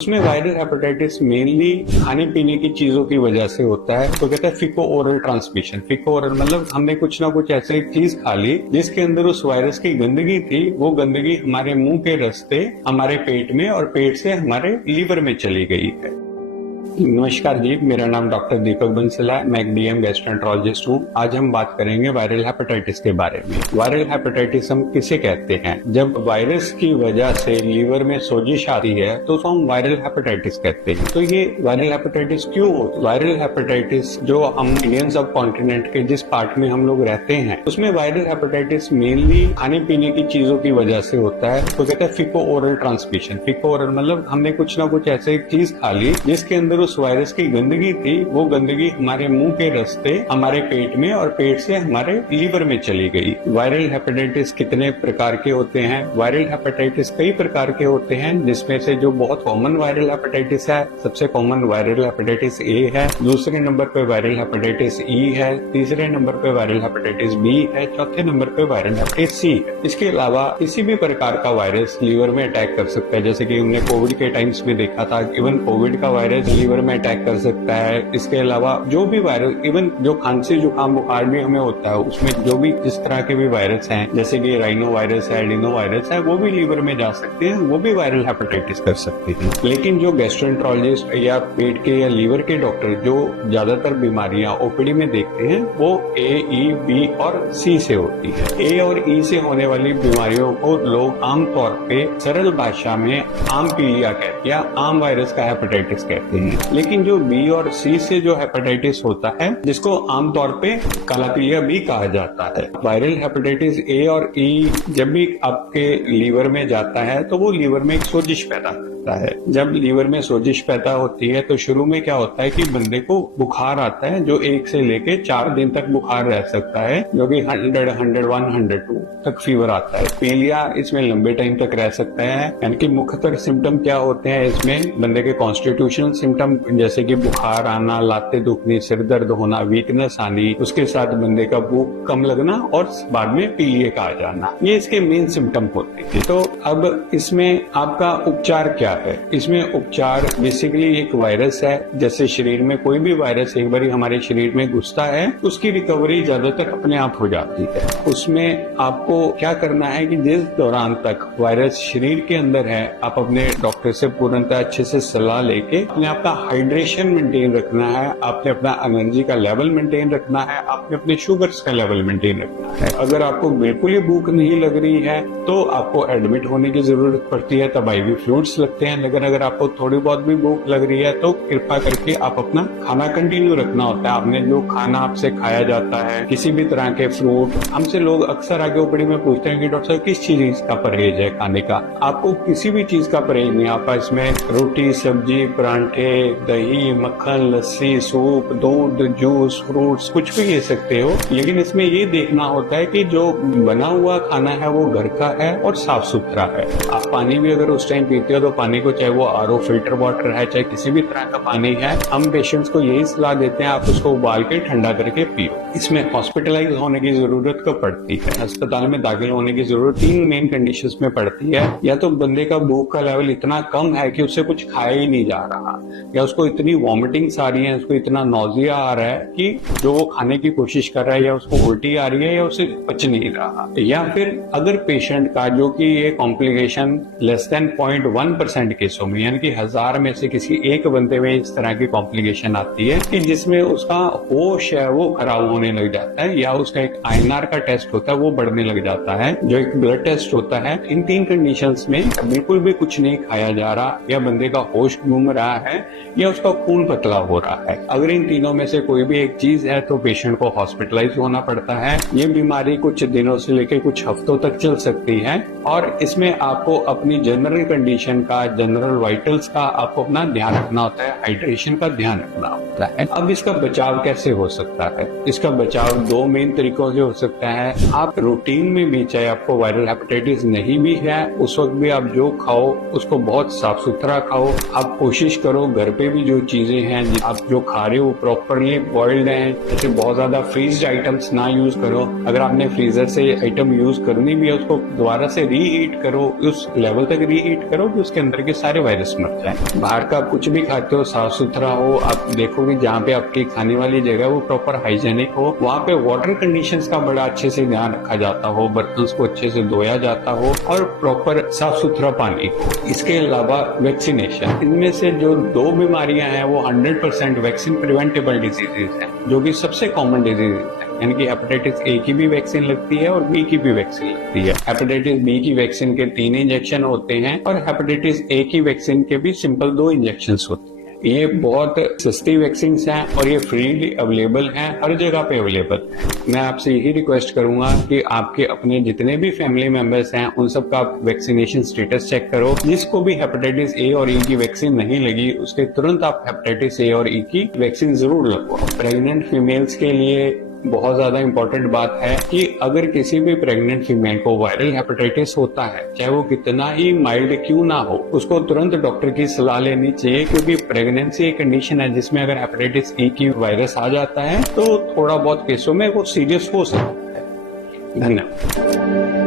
उसमें viral hepatitis mainly खाने पीने की चीजों की वजह से होता है। तो कहते हैं Fico oral transmission. Fico oral मतलब हमने कुछ ना कुछ ऐसे चीज खा ली जिसके अंदर उस वायरस की गंदगी थी, वो गंदगी हमारे मुंह के रास्ते हमारे पेट में और पेट से हमारे लीवर में चली गई है। नमस्कार जी, मेरा नाम डॉक्टर दीपक बंसल है। मैं एक डीएम गैस्ट्रोएंटरोलॉजिस्ट हूँ। आज हम बात करेंगे वायरल हेपेटाइटिस के बारे में। वायरल हेपेटाइटिस हम किसे कहते हैं? जब वायरस की वजह से लीवर में सोजिश आती है तो उसको हम वायरल हेपेटाइटिस कहते हैं। तो ये वायरल हेपेटाइटिस क्यों होता है? वायरल हेपेटाइटिस जो हम इंडियन सब कॉन्टिनेंट के जिस पार्ट में हम लोग रहते हैं उसमें वायरल हेपेटाइटिस मेनली खाने पीने की चीजों की वजह से होता है। तो कहते हैं Fico oral transmission. Fico oral मतलब हमने कुछ ना कुछ ऐसे चीज खा ली जिसके अंदर उस वायरस की गंदगी थी, वो गंदगी हमारे मुंह के रास्ते हमारे पेट में और पेट से हमारे लीवर में चली गई। वायरल हेपेटाइटिस कितने प्रकार के होते हैं? वायरल हेपेटाइटिस कई प्रकार के होते हैं, जिसमें से जो बहुत कॉमन वायरल हेपेटाइटिस है, सबसे कॉमन वायरल हेपेटाइटिस ए है, दूसरे नंबर पे वायरल हेपेटाइटिस ई है, तीसरे नंबर पे वायरल हेपेटाइटिस बी है, चौथे नंबर पे वायरल हेपेटाइटिस सी है। इसके अलावा किसी भी प्रकार का वायरस लीवर में अटैक कर सकता है, जैसे कि हमने कोविड के टाइम्स में देखा था। इवन कोविड का वायरस लीवर में अटैक कर सकता है। इसके अलावा जो भी वायरस, इवन जो खांसी जुकाम बुखार भी हमें होता है, उसमें जो भी जिस तरह के भी वायरस हैं, जैसे कि राइनो वायरस है, एडिनो वायरस है, वो भी लीवर में जा सकते हैं, वो भी वायरल हेपेटाइटिस कर सकते हैं। लेकिन जो गैस्ट्रोएंटरोलॉजिस्ट या पेट के या लीवर के डॉक्टर जो ज्यादातर बीमारियां ओपीडी में देखते हैं वो ए, ई, बी और सी से होती है। ए और ई से होने वाली बीमारियों को लोग आमतौर पे सरल भाषा में आम पीलिया कहते हैं या आम वायरस का हेपेटाइटिस कहते हैं। लेकिन जो बी और सी से जो हेपेटाइटिस होता है, जिसको आमतौर पे काला पीलिया भी कहा जाता है। वायरल हेपेटाइटिस ए और ई जब भी आपके लीवर में जाता है तो वो लीवर में एक सोजिश पैदा करता है। जब लीवर में सोजिश पैदा होती है तो शुरू में क्या होता है कि बंदे को बुखार आता है, जो 1 से लेके 4 दिन तक बुखार रह सकता है, जो कि 100, 101, 102 तक फीवर आता है। पीलिया इसमें लंबे टाइम तक रह सकता है। यानी कि मुख्यतर सिम्टम क्या होते हैं इसमें? बंदे के कॉन्स्टिट्यूशनल सिम्टम जैसे कि बुखार आना, लातें दुखनी, सिर दर्द होना, वीकनेस आनी, उसके साथ बंदे का भूख कम लगना और बाद में पीलिया का आ जाना, ये इसके मेन सिम्टम होते हैं। तो अब इसमें आपका उपचार क्या है? इसमें उपचार बेसिकली एक वायरस है। जैसे शरीर में कोई भी वायरस एक बार हमारे शरीर में घुसता है, उसकी रिकवरी ज्यादातर अपने आप हो जाती है। उसमें आपको क्या करना है कि जिस दौरान तक वायरस शरीर के अंदर है, आप अपने डॉक्टर से पूर्णतः अच्छे से सलाह लेके अपने आपका हाइड्रेशन मेंटेन रखना है, आपने अपना एनर्जी का लेवल मेंटेन रखना है, आपने अपने शुगर्स का लेवल मेंटेन रखना है। अगर आपको बिल्कुल ही भूख नहीं लग रही है तो आपको एडमिट होने की जरूरत पड़ती है, तब IV फ्लूइड्स लगते हैं। लेकिन अगर आपको थोड़ी बहुत भी भूख लग रही है तो कृपा करके आप अपना खाना कंटिन्यू रखना होता है। आपने जो खाना आपसे खाया जाता है, किसी भी तरह के फ्रूट, हमसे लोग अक्सर आगे ओपीडी में पूछते हैं कि डॉक्टर साहब किस चीज का परहेज है खाने का? आपको किसी भी चीज का परहेज नहीं। आप इसमें रोटी, सब्जी, परांठे, दही, मक्खन, लस्सी, सूप, दूध, जूस, फ्रूट्स कुछ भी ले सकते हो। लेकिन इसमें ये देखना होता है कि जो बना हुआ खाना है वो घर का है और साफ सुथरा है। आप पानी भी अगर उस टाइम पीते हो तो पानी को, चाहे वो RO फिल्टर वाटर है, चाहे किसी भी तरह का पानी है, हम पेशेंट्स को यही सलाह देते हैं आप उसको उबाल के ठंडा करके पियो। इसमें हॉस्पिटलाइज होने की जरूरत को पड़ती है, अस्पताल में दाखिल होने की जरूरत 3 मेन कंडीशंस में पड़ती है। या तो बंदे का भूख का लेवल इतना कम है कि उससे कुछ खाया ही नहीं जा रहा, या उसको इतनी वॉमिटिंग्स आ रही है, उसको इतना नॉजिया आ रहा है कि जो वो खाने की कोशिश कर रहा है, या उसको उल्टी आ रही है, या उसे पच नहीं रहा। या फिर अगर पेशेंट का जो कि ये कॉम्प्लिकेशन लेस देन 0.1% केसों में, यानी कि 1000 में से किसी एक बंदे में इस तरह की कॉम्प्लिकेशन आती है कि जिसमें उसका होश है वो खराब होने लग जाता है, या उसका एक INR का टेस्ट होता है वो बढ़ने लग जाता है, जो एक ब्लड टेस्ट होता है। इन 3 कंडीशंस में बिल्कुल भी कुछ नहीं खाया जा रहा, या बंदे का होश घूम रहा है, या उसका खून पतला हो रहा है। अगर इन तीनों में से कोई भी एक चीज है तो पेशेंट को हॉस्पिटलाइज होना पड़ता है। ये बीमारी कुछ दिनों से लेकर कुछ हफ्तों तक चल सकती है, और इसमें आपको अपनी जनरल कंडीशन का, जनरल वाइटल्स का आपको अपना ध्यान रखना होता है, हाइड्रेशन का ध्यान रखना होता है। अब इसका बचाव कैसे हो सकता है? इसका बचाव 2 मेन तरीकों से हो सकता है। आप रूटीन में भी, चाहे आपको वायरल हेपेटाइटिस नहीं भी है, उस वक्त भी आप जो खाओ उसको बहुत साफ सुथरा खाओ। आप कोशिश करो घर पे भी जो चीजें हैं आप जो खा रहे हो प्रॉपरली बॉइल्ड हैं, जैसे बहुत ज्यादा फ्रीज्ड आइटम्स ना यूज करो। अगर आपने फ्रीजर से आइटम यूज करनी भी है उसको दोबारा से रीहीट करो, उस लेवल तक रीहीट करो कि उसके अंदर अंदर के सारे वायरस मर जाए। बाहर का आप कुछ भी खाते हो साफ सुथरा हो, आप देखोगे जहाँ पे आपकी खाने वाली जगह वो प्रॉपर हाइजेनिक हो, वहाँ पे वाटर कंडीशंस का बड़ा अच्छे से ध्यान रखा जाता हो, बर्तन को अच्छे से धोया जाता हो और प्रॉपर साफ सुथरा पानी हो। इसके अलावा वैक्सीनेशन, इनमें से जो 2 बीमारियां हैं वो 100% वैक्सीन प्रिवेंटेबल डिजीजेज हैं, जो कि सबसे कॉमन डिजीज है। यानी कि हेपेटाइटिस ए की भी वैक्सीन लगती है और बी की भी वैक्सीन लगती है। हेपेटाइटिस बी की वैक्सीन के 3 इंजेक्शन होते हैं और हेपेटाइटिस ए की वैक्सीन के भी सिंपल 2 इंजेक्शन होते हैं। ये बहुत सस्ती वैक्सीन हैं और ये फ्रीली अवेलेबल हैं, हर जगह पे अवेलेबल है। मैं आपसे यही रिक्वेस्ट करूंगा कि आपके अपने जितने भी फैमिली मेंबर्स हैं उन सबका आप वैक्सीनेशन स्टेटस चेक करो। जिसको भी हेपेटाइटिस ए और ई की वैक्सीन नहीं लगी उसके तुरंत आप हेपेटाइटिस ए और ई की वैक्सीन जरूर लगवाओ। प्रेग्नेंट फीमेल्स के लिए बहुत ज्यादा इंपॉर्टेंट बात है कि अगर किसी भी प्रेग्नेंट फीमेल को वायरल हेपेटाइटिस होता है, चाहे वो कितना ही माइल्ड क्यों ना हो, उसको तुरंत डॉक्टर की सलाह लेनी चाहिए, क्योंकि प्रेगनेंसी एक कंडीशन है जिसमें अगर हेपेटाइटिस ए की वायरस आ जाता है तो थोड़ा बहुत केसों में वो सीरियस हो सकता है। धन्यवाद।